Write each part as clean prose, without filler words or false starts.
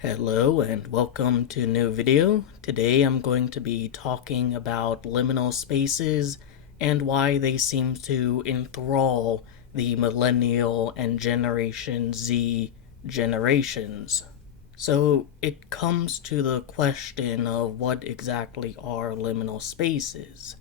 Hello and welcome to a new video. Today I'm going to be talking about liminal spaces and why they seem to enthrall the Millennial and Generation Z generations. So it comes to the question of what exactly are liminal spaces.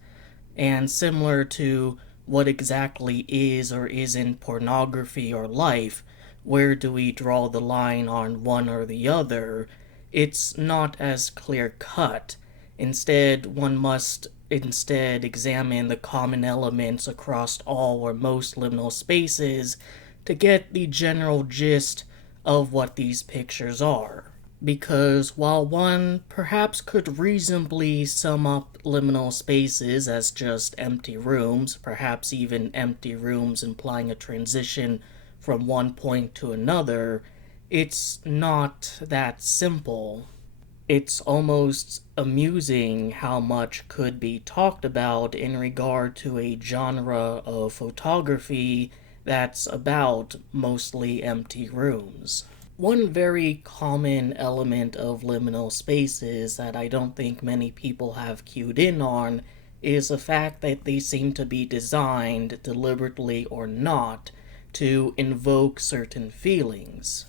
And similar to what exactly is or isn't pornography or life, where do we draw the line on one or the other, it's not as clear cut. Instead, one must examine the common elements across all or most liminal spaces to get the general gist of what these pictures are. Because while one perhaps could reasonably sum up liminal spaces as just empty rooms, perhaps even empty rooms implying a transition from one point to another, it's not that simple. It's almost amusing how much could be talked about in regard to a genre of photography that's about mostly empty rooms. One very common element of liminal spaces that I don't think many people have cued in on is the fact that they seem to be designed, deliberately or not, to invoke certain feelings.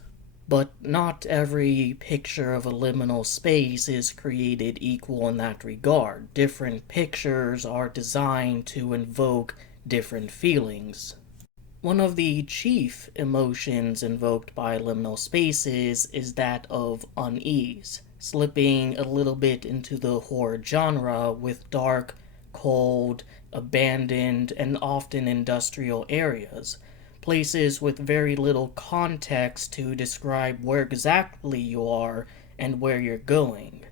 But not every picture of a liminal space is created equal in that regard. Different pictures are designed to invoke different feelings. One of the chief emotions invoked by liminal spaces is that of unease, slipping a little bit into the horror genre with dark, cold, abandoned, and often industrial areas, places with very little context to describe where exactly you are and where you're going.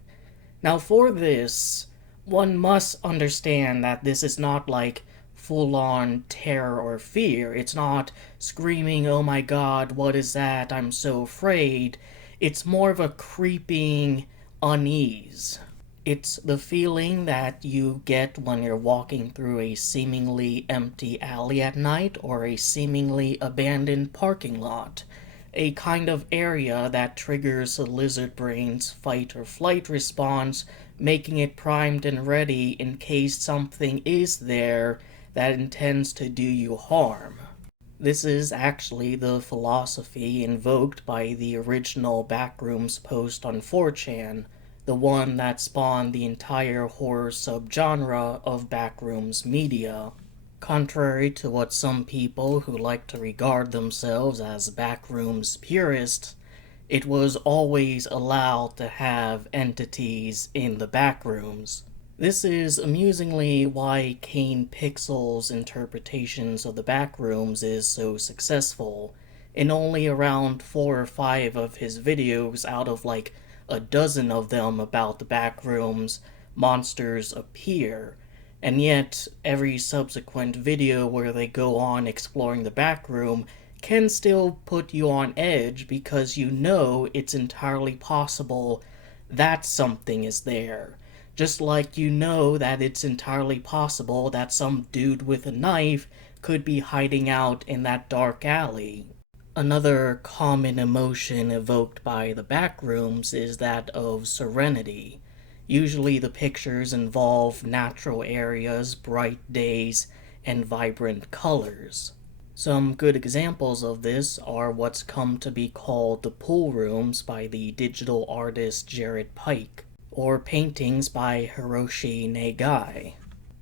Now, for this, one must understand that this is not like full on terror or fear. It's not screaming, oh my god, what is that? I'm so afraid. It's more of a creeping unease. It's the feeling that you get when you're walking through a seemingly empty alley at night or a seemingly abandoned parking lot. A kind of area that triggers the lizard brain's fight or flight response, making it primed and ready in case something is there that intends to do you harm. This is actually the philosophy invoked by the original Backrooms post on 4chan, the one that spawned the entire horror subgenre of Backrooms media. Contrary to what some people who like to regard themselves as backrooms purists, it was always allowed to have entities in the backrooms. This is amusingly why Kane Pixel's interpretations of the backrooms is so successful. In only around 4 or 5 of his videos out of like a dozen of them about the backrooms, monsters appear. And yet, every subsequent video where they go on exploring the backroom can still put you on edge because you know it's entirely possible that something is there. Just like you know that it's entirely possible that some dude with a knife could be hiding out in that dark alley. Another common emotion evoked by the backrooms is that of serenity. Usually the pictures involve natural areas, bright days, and vibrant colors. Some good examples of this are what's come to be called the pool rooms by the digital artist Jared Pike, or paintings by Hiroshi Nagai.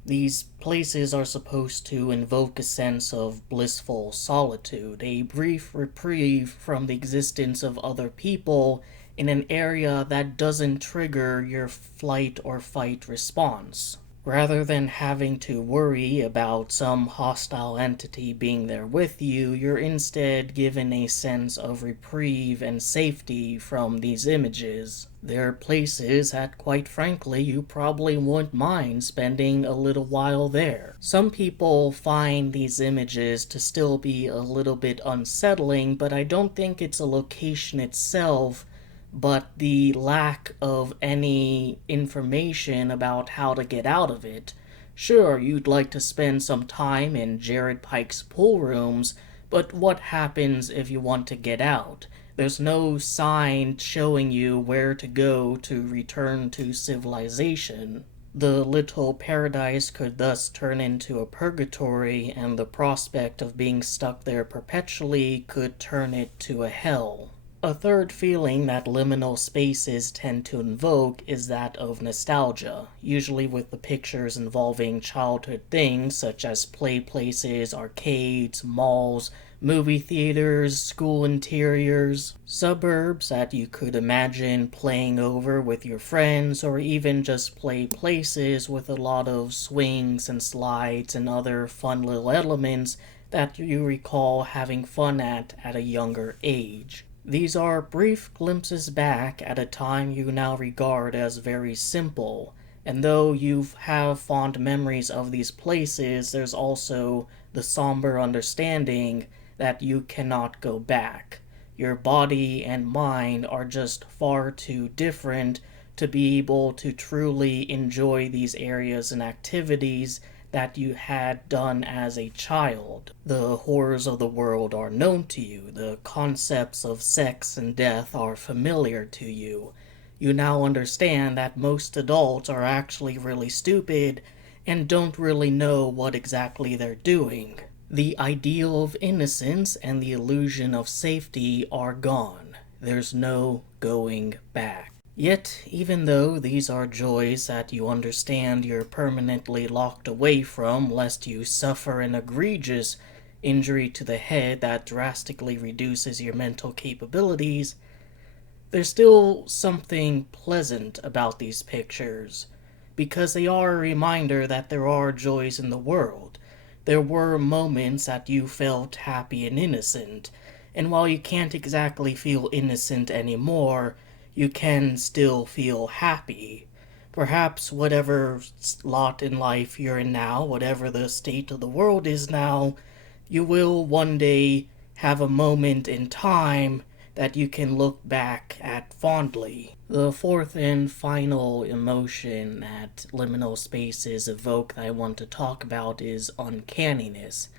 These places are supposed to invoke a sense of blissful solitude, a brief reprieve from the existence of other people in an area that doesn't trigger your flight or fight response. Rather than having to worry about some hostile entity being there with you, you're instead given a sense of reprieve and safety from these images. They're places that, quite frankly, you probably wouldn't mind spending a little while there. Some people find these images to still be a little bit unsettling, but I don't think it's a location itself, but the lack of any information about how to get out of it. Sure, you'd like to spend some time in Jared Pike's pool rooms, but what happens if you want to get out? There's no sign showing you where to go to return to civilization. The little paradise could thus turn into a purgatory, and the prospect of being stuck there perpetually could turn it to a hell. A third feeling that liminal spaces tend to invoke is that of nostalgia, usually with the pictures involving childhood things such as play places, arcades, malls, movie theaters, school interiors, suburbs that you could imagine playing over with your friends, or even just play places with a lot of swings and slides and other fun little elements that you recall having fun at a younger age. These are brief glimpses back at a time you now regard as very simple, and though you have fond memories of these places, there's also the somber understanding that you cannot go back. Your body and mind are just far too different to be able to truly enjoy these areas and activities that you had done as a child. The horrors of the world are known to you. The concepts of sex and death are familiar to you. You now understand that most adults are actually really stupid and don't really know what exactly they're doing. The ideal of innocence and the illusion of safety are gone. There's no going back. Yet, even though these are joys that you understand you're permanently locked away from lest you suffer an egregious injury to the head that drastically reduces your mental capabilities, there's still something pleasant about these pictures, because they are a reminder that there are joys in the world. There were moments that you felt happy and innocent, and while you can't exactly feel innocent anymore, you can still feel happy. Perhaps whatever lot in life you're in now, whatever the state of the world is now, you will one day have a moment in time that you can look back at fondly. The fourth and final emotion that liminal spaces evoke that I want to talk about is uncanniness.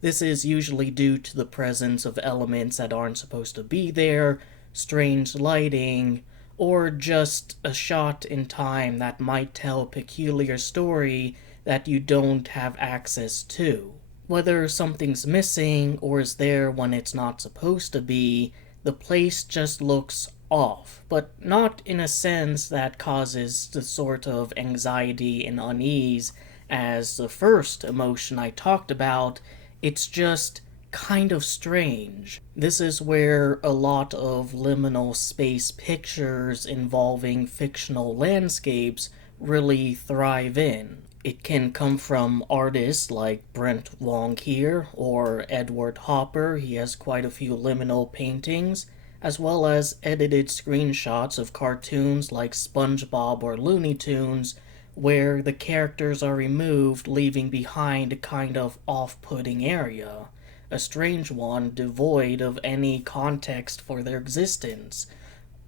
This is usually due to the presence of elements that aren't supposed to be there, strange lighting, or just a shot in time that might tell a peculiar story that you don't have access to. Whether something's missing or is there when it's not supposed to be, the place just looks off, but not in a sense that causes the sort of anxiety and unease as the first emotion I talked about. It's just kind of strange. This is where a lot of liminal space pictures involving fictional landscapes really thrive in. It can come from artists like Brent Wong here, or Edward Hopper. He has quite a few liminal paintings, as well as edited screenshots of cartoons like SpongeBob or Looney Tunes, where the characters are removed, leaving behind a kind of off-putting area, a strange one devoid of any context for their existence,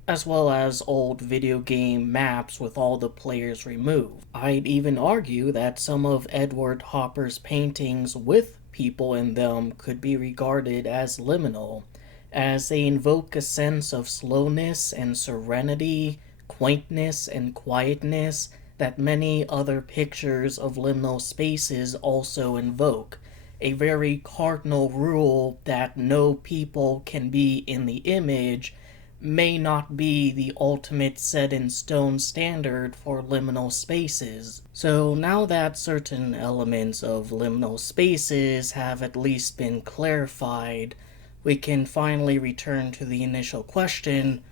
as well as old video game maps with all the players removed. I'd even argue that some of Edward Hopper's paintings with people in them could be regarded as liminal, as they invoke a sense of slowness and serenity, quaintness and quietness that many other pictures of liminal spaces also invoke. A very cardinal rule that no people can be in the image may not be the ultimate set-in-stone standard for liminal spaces. So now that certain elements of liminal spaces have at least been clarified, we can finally return to the initial question: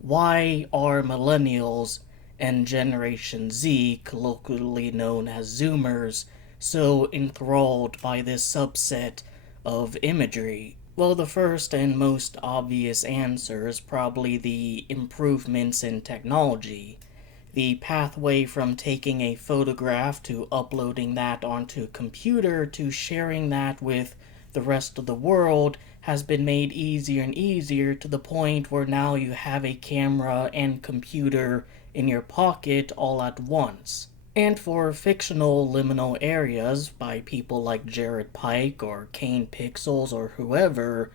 why are Millennials and Generation Z, colloquially known as Zoomers, so enthralled by this subset of imagery? Well, the first and most obvious answer is probably the improvements in technology. The pathway from taking a photograph to uploading that onto a computer to sharing that with the rest of the world has been made easier and easier, to the point where now you have a camera and computer in your pocket all at once. And for fictional liminal areas by people like Jared Pike or Kane Pixels or whoever,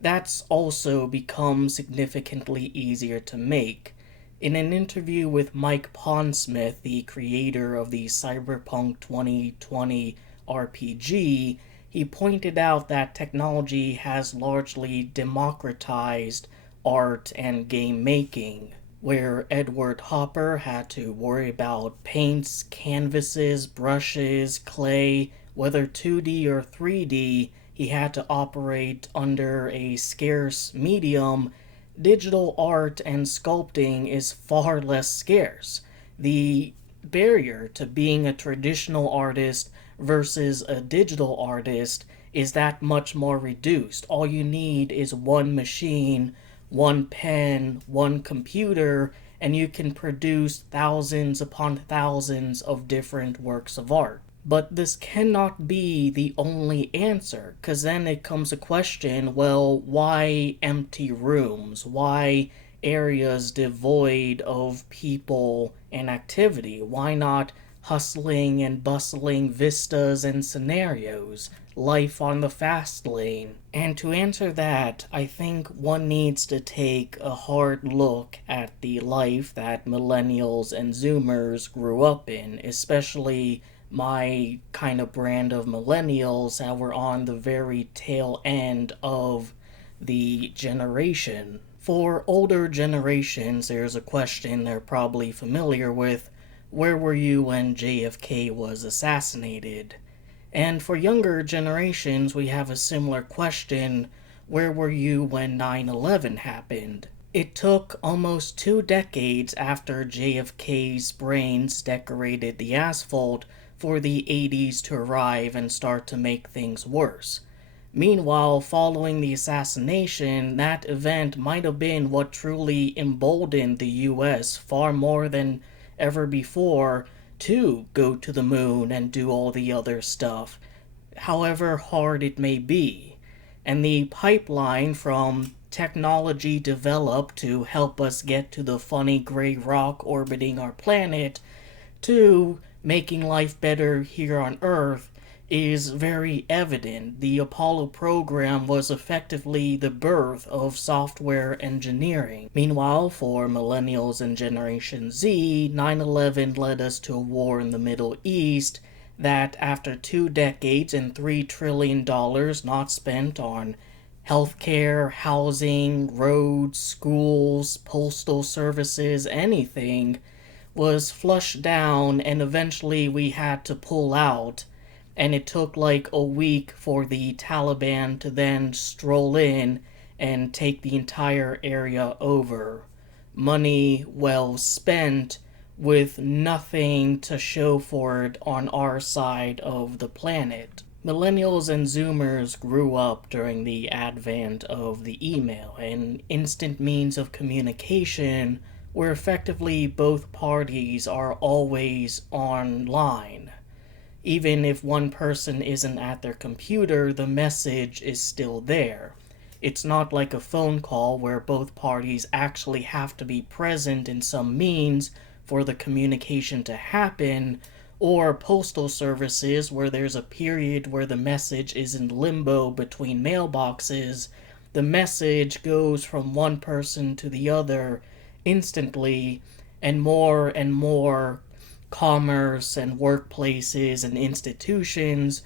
that's also become significantly easier to make. In an interview with Mike Pondsmith, the creator of the Cyberpunk 2020 RPG, he pointed out that technology has largely democratized art and game making, where Edward Hopper had to worry about paints, canvases, brushes, clay, whether 2D or 3D, he had to operate under a scarce medium. Digital art and sculpting is far less scarce. The barrier to being a traditional artist versus a digital artist is that much more reduced. All you need is one machine, one pen, one computer, and you can produce thousands upon thousands of different works of art. But this cannot be the only answer, because then it comes a question, well, why empty rooms? Why areas devoid of people and activity? Why not hustling and bustling vistas and scenarios? Life on the fast lane? And to answer that, I think one needs to take a hard look at the life that millennials and zoomers grew up in, especially my kind of brand of millennials that were on the very tail end of the generation. For older generations, there's a question they're probably familiar with: where were you when JFK was assassinated? And for younger generations, we have a similar question: where were you when 9/11 happened? It took almost 2 decades after JFK's brains decorated the asphalt for the 80s to arrive and start to make things worse. Meanwhile, following the assassination, that event might have been what truly emboldened the US far more than ever before to go to the moon and do all the other stuff, however hard it may be. And the pipeline from technology developed to help us get to the funny gray rock orbiting our planet to making life better here on Earth is very evident. The Apollo program was effectively the birth of software engineering. Meanwhile, for millennials and Generation Z, 9/11 led us to a war in the Middle East that, after 2 decades and $3 trillion not spent on healthcare, housing, roads, schools, postal services, anything, was flushed down, and eventually we had to pull out. And it took like a week for the Taliban to then stroll in and take the entire area over. Money well spent with nothing to show for it on our side of the planet. Millennials and Zoomers grew up during the advent of the email, an instant means of communication where effectively both parties are always online. Even if one person isn't at their computer, the message is still there. It's not like a phone call where both parties actually have to be present in some means for the communication to happen, or postal services where there's a period where the message is in limbo between mailboxes. The message goes from one person to the other instantly, and more commerce and workplaces and institutions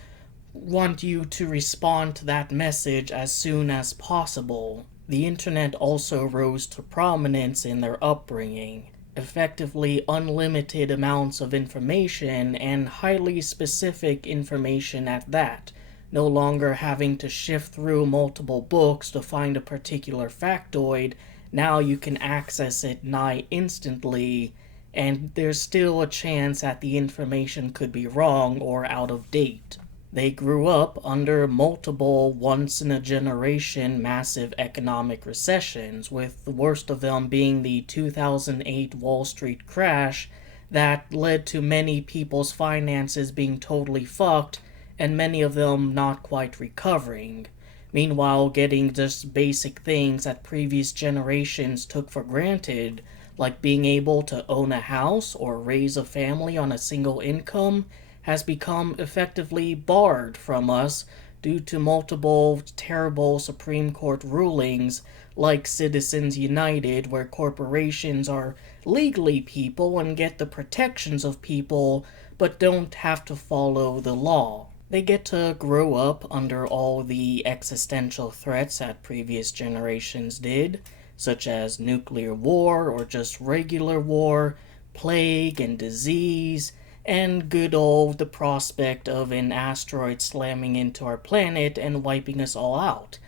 want you to respond to that message as soon as possible. The internet also rose to prominence in their upbringing. Effectively unlimited amounts of information, and highly specific information at that. No longer having to shift through multiple books to find a particular factoid. Now you can access it nigh instantly, and there's still a chance that the information could be wrong or out of date. They grew up under multiple once-in-a-generation massive economic recessions, with the worst of them being the 2008 Wall Street crash that led to many people's finances being totally fucked, and many of them not quite recovering. Meanwhile, getting just basic things that previous generations took for granted, like being able to own a house or raise a family on a single income, has become effectively barred from us due to multiple terrible Supreme Court rulings like Citizens United, where corporations are legally people and get the protections of people but don't have to follow the law. They get to grow up under all the existential threats that previous generations did, such as nuclear war or just regular war, plague and disease, and good old the prospect of an asteroid slamming into our planet and wiping us all out.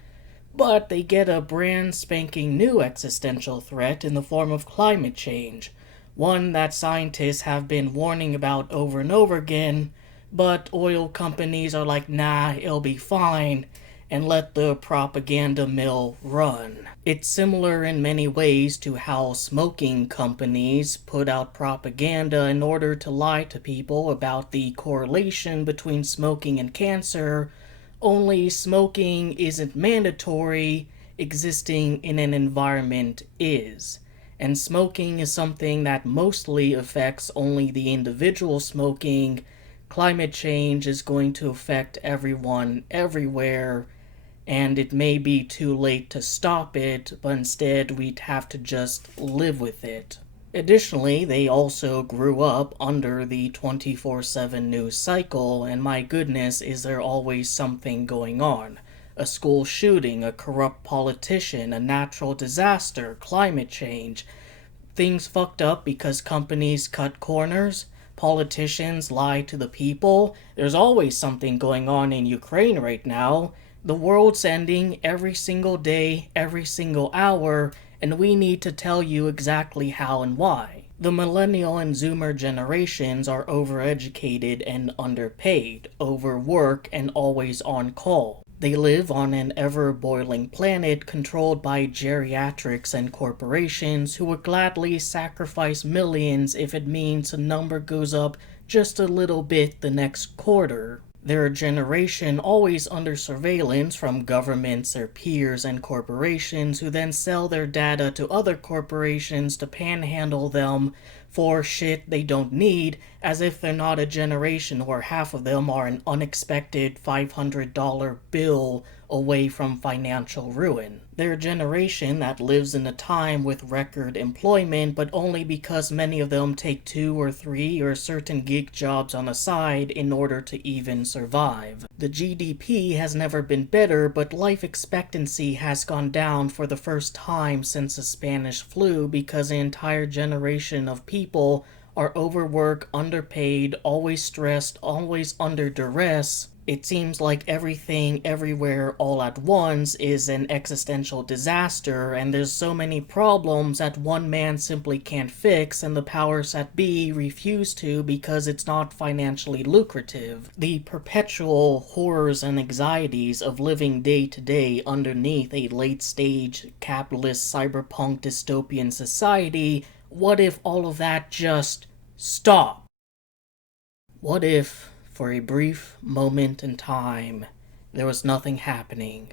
But they get a brand spanking new existential threat in the form of climate change, one that scientists have been warning about over and over again, but oil companies are like, nah, it'll be fine, and let the propaganda mill run. It's similar in many ways to how smoking companies put out propaganda in order to lie to people about the correlation between smoking and cancer, only smoking isn't mandatory, existing in an environment is. And smoking is something that mostly affects only the individual smoking. Climate change is going to affect everyone everywhere, and it may be too late to stop it, but instead we'd have to just live with it. Additionally, they also grew up under the 24/7 news cycle, and my goodness, is there always something going on. A school shooting, a corrupt politician, a natural disaster, climate change. Things fucked up because companies cut corners, politicians lie to the people. There's always something going on in Ukraine right now. The world's ending every single day, every single hour, and we need to tell you exactly how and why. The Millennial and Zoomer generations are overeducated and underpaid, overworked, and always on call. They live on an ever-boiling planet controlled by geriatrics and corporations who would gladly sacrifice millions if it means the number goes up just a little bit the next quarter. They're a generation always under surveillance from governments, their peers, and corporations who then sell their data to other corporations to panhandle them for shit they don't need, as if they're not a generation where half of them are an unexpected $500 bill away from financial ruin. They're a generation that lives in a time with record employment, but only because many of them take 2 or 3 or certain gig jobs on the side in order to even survive. The GDP has never been better, but life expectancy has gone down for the first time since the Spanish flu because an entire generation of people are overworked, underpaid, always stressed, always under duress. It seems like everything, everywhere, all at once is an existential disaster, and there's so many problems that one man simply can't fix, and the powers that be refuse to because it's not financially lucrative. The perpetual horrors and anxieties of living day to day underneath a late-stage capitalist cyberpunk dystopian society. What if all of that just stopped? What if, for a brief moment in time, there was nothing happening?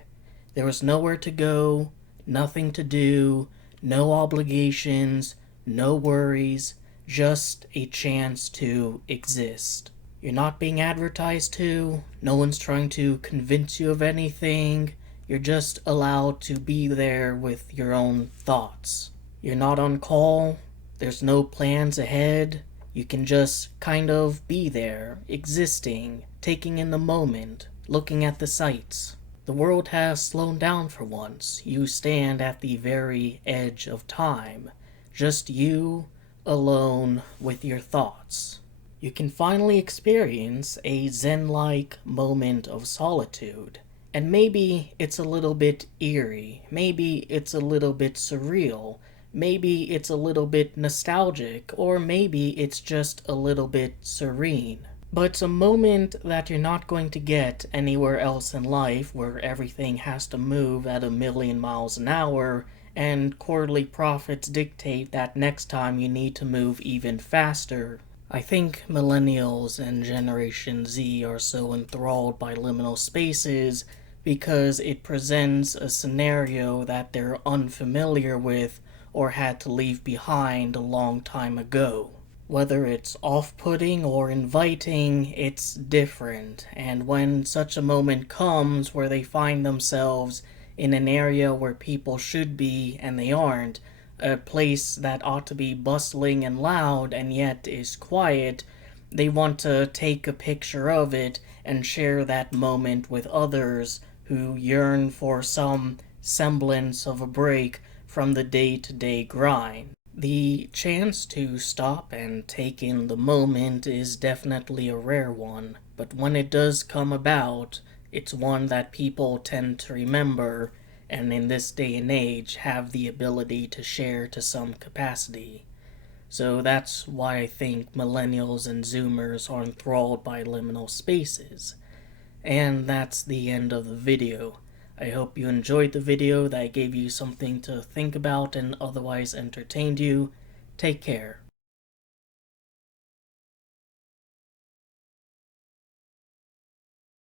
There was nowhere to go, nothing to do, no obligations, no worries, just a chance to exist. You're not being advertised to, no one's trying to convince you of anything, you're just allowed to be there with your own thoughts. You're not on call, there's no plans ahead. You can just kind of be there, existing, taking in the moment, looking at the sights. The world has slowed down for once. You stand at the very edge of time. Just you, alone, with your thoughts. You can finally experience a Zen-like moment of solitude. And maybe it's a little bit eerie. Maybe it's a little bit surreal. Maybe it's a little bit nostalgic, or maybe it's just a little bit serene. But it's a moment that you're not going to get anywhere else in life, where everything has to move at 1,000,000 miles an hour, and quarterly profits dictate that next time you need to move even faster. I think Millennials and Generation Z are so enthralled by liminal spaces because it presents a scenario that they're unfamiliar with or had to leave behind a long time ago. Whether it's off-putting or inviting, it's different. And when such a moment comes where they find themselves in an area where people should be and they aren't, a place that ought to be bustling and loud and yet is quiet, they want to take a picture of it and share that moment with others who yearn for some semblance of a break from the day-to-day grind. The chance to stop and take in the moment is definitely a rare one, but when it does come about, it's one that people tend to remember, and in this day and age have the ability to share to some capacity. So that's why I think millennials and zoomers are enthralled by liminal spaces. And that's the end of the video. I hope you enjoyed the video, that gave you something to think about and otherwise entertained you. Take care.